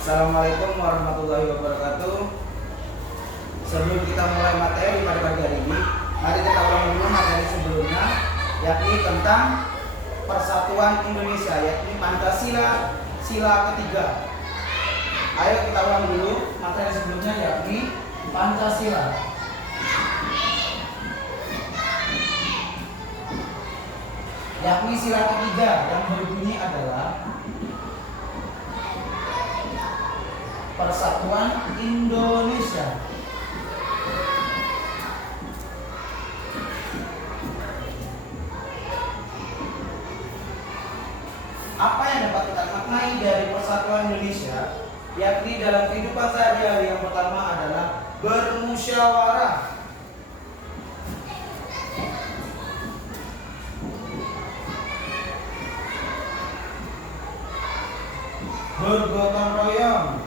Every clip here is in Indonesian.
Assalamualaikum warahmatullahi wabarakatuh. Sebelum kita mulai materi pada pagi hari ini, mari kita ulang dulu materi sebelumnya, yakni tentang Persatuan Indonesia, yakni Pancasila, sila ketiga. Ayo kita ulang dulu materi sebelumnya, yakni Pancasila. Yakni sila ketiga yang berbunyi adalah Persatuan Indonesia. Apa yang dapat kita maknai dari Persatuan Indonesia? Yakni dalam kehidupan sehari-hari yang pertama adalah bermusyawarah. Bergotong royong.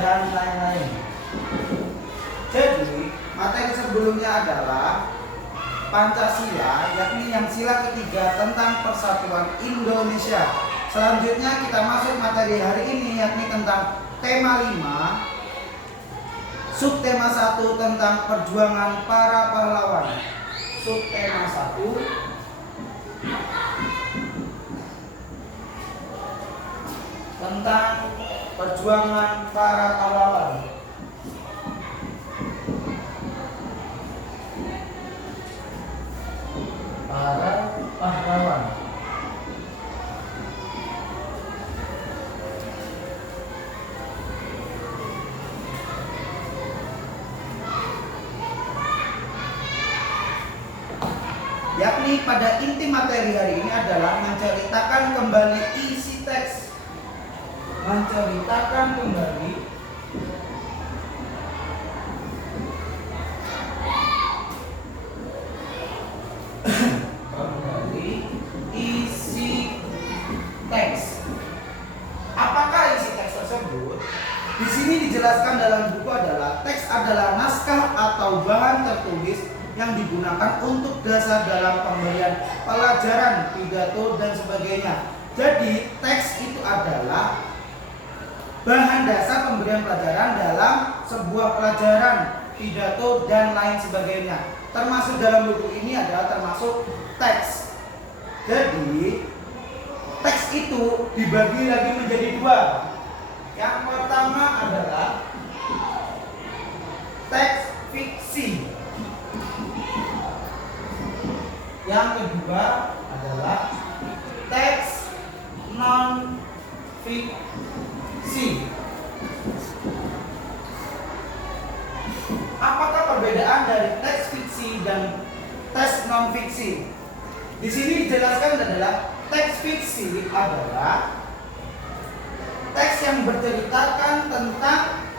Dan lain-lain. Jadi, materi sebelumnya adalah Pancasila, yakni yang sila ketiga tentang Persatuan Indonesia. Selanjutnya kita masuk materi hari ini, yakni tentang tema 5, subtema 1 tentang perjuangan para pahlawan. Subtema 1 tentang perjuangan para pahlawan. Para pahlawan. Yakni pada inti materi hari ini adalah menceritakan kembali isi teks. Menceritakan kembali isi teks. Apakah isi teks tersebut? Di sini dijelaskan dalam buku adalah teks adalah naskah atau bahan tertulis yang digunakan untuk dasar dalam pemberian pelajaran, pidato dan sebagainya. Jadi teks itu adalah bahan dasar pemberian pelajaran dalam sebuah pelajaran, pidato dan lain sebagainya. Termasuk dalam buku ini adalah termasuk teks. Jadi teks itu dibagi lagi menjadi dua. Yang pertama adalah teks fiksi. Yang kedua adalah teks non fiksi. Apakah perbedaan dari teks fiksi dan teks non fiksi? Di sini dijelaskan adalah teks fiksi adalah teks yang berceritakan tentang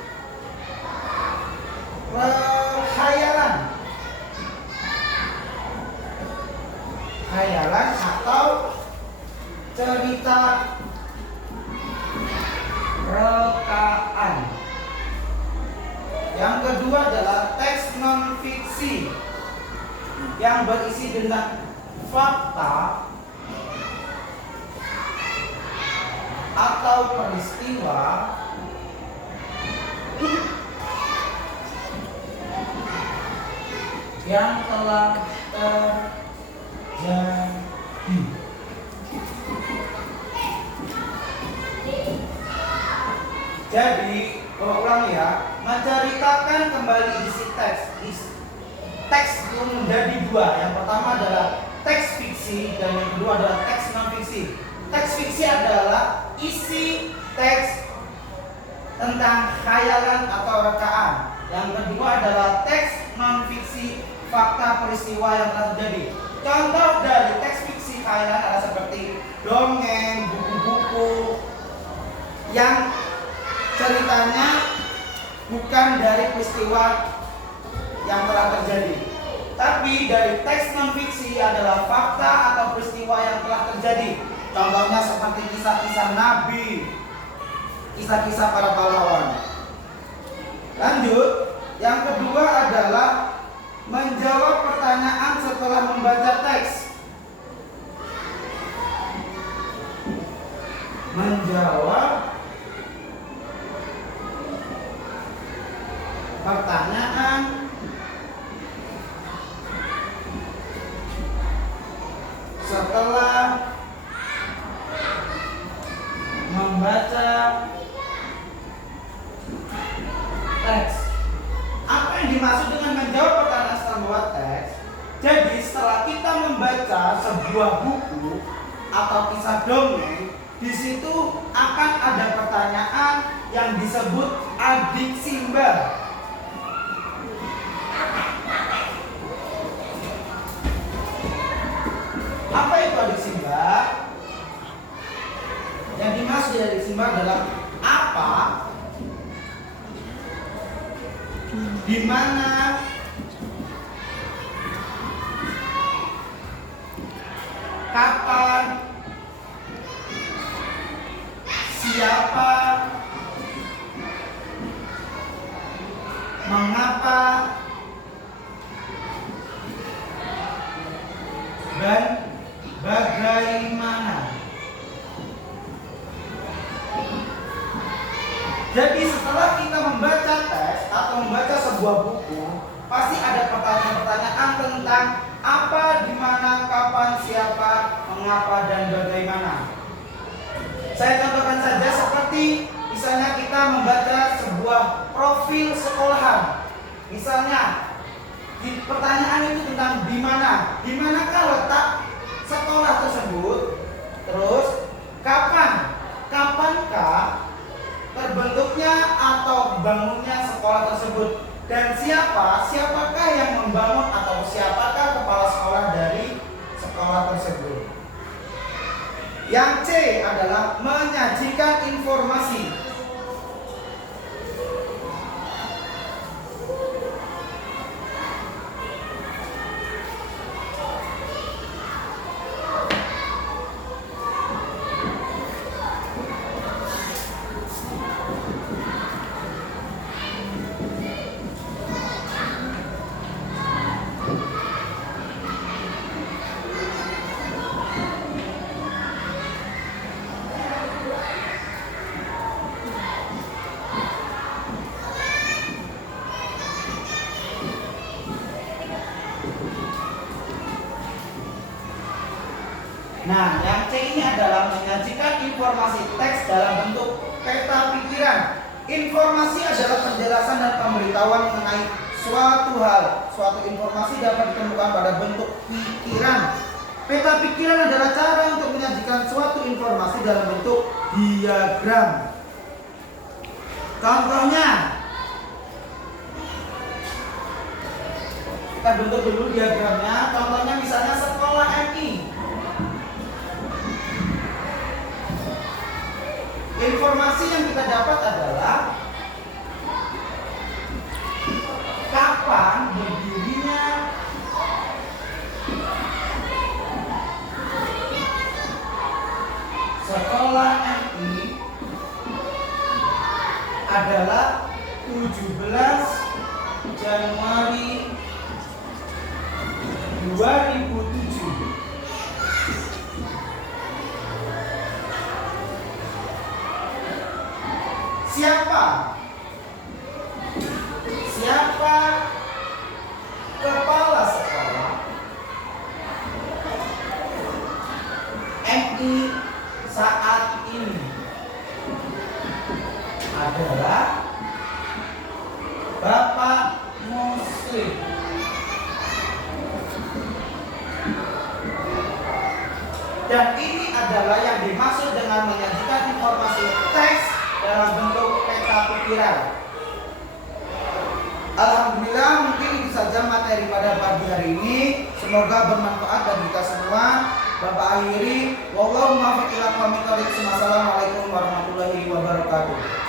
khayalan atau cerita rekaan. Yang kedua adalah teks non fiksi yang berisi tentang fakta atau peristiwa yang telah terjadi. Jadi, ulang ya, menceritakan kembali isi teks. Teks itu menjadi dua. Yang pertama adalah teks fiksi dan yang kedua adalah teks non fiksi. Teks fiksi adalah isi teks tentang khayalan atau rekaan. Yang kedua adalah teks non fiksi, fakta peristiwa yang telah terjadi. Contoh dari teks fiksi khayalan adalah seperti dongeng, buku-buku yang ceritanya bukan dari peristiwa yang telah terjadi, tapi dari teks non fiksi adalah fakta atau peristiwa yang telah terjadi. Contohnya seperti kisah-kisah nabi, kisah-kisah para pahlawan. Lanjut, yang kedua adalah menjawab pertanyaan setelah membaca teks. Menjawab pertanyaan setelah membaca teks. Apa yang dimaksud dengan menjawab pertanyaan setelah membaca teks? Jadi setelah kita membaca sebuah buku atau kisah dongeng, di situ akan ada pertanyaan yang disebut adik Simba. Apa itu adik Simba? Yang dimaksud adik Simba adalah apa, di mana, kapan, siapa, mengapa, dan bagaimana. Jadi setelah kita membaca teks atau membaca sebuah buku, pasti ada pertanyaan-pertanyaan tentang apa, di mana, kapan, siapa, mengapa, dan bagaimana. Saya contohkan saja seperti misalnya kita membaca sebuah profil sekolahan. Misalnya pertanyaan itu tentang di manakah letak sekolah tersebut, terus kapankah terbentuknya atau bangunnya sekolah tersebut, dan siapakah yang membangun atau siapakah kepala sekolah dari sekolah tersebut. Yang C adalah menyajikan informasi. Nah, yang C ini adalah menyajikan informasi teks dalam bentuk peta pikiran. Informasi adalah penjelasan dan pemberitahuan mengenai suatu hal. Suatu informasi dapat ditemukan pada bentuk pikiran. Peta pikiran adalah cara untuk menyajikan suatu informasi dalam bentuk diagram. Contohnya, kita bentuk dulu diagramnya. Contohnya misalnya sekolah MI. Informasi yang kita dapat adalah kapan berdirinya sekolah MI adalah 17 Januari 2007. Siapa kepala sekolah MI saat ini? Adalah Bapak Muslim. Dan ini adalah yang dimaksud dengan menyajikan informasi teks dalam bentuk peta pikiran. Alhamdulillah, mungkin itu saja materi pada pagi hari ini. Semoga bermanfaat bagi kita semua. Bapak akhiri, wallahu muwaffiq ila aqwamit thoriq. Wassalamualaikum warahmatullahi wabarakatuh.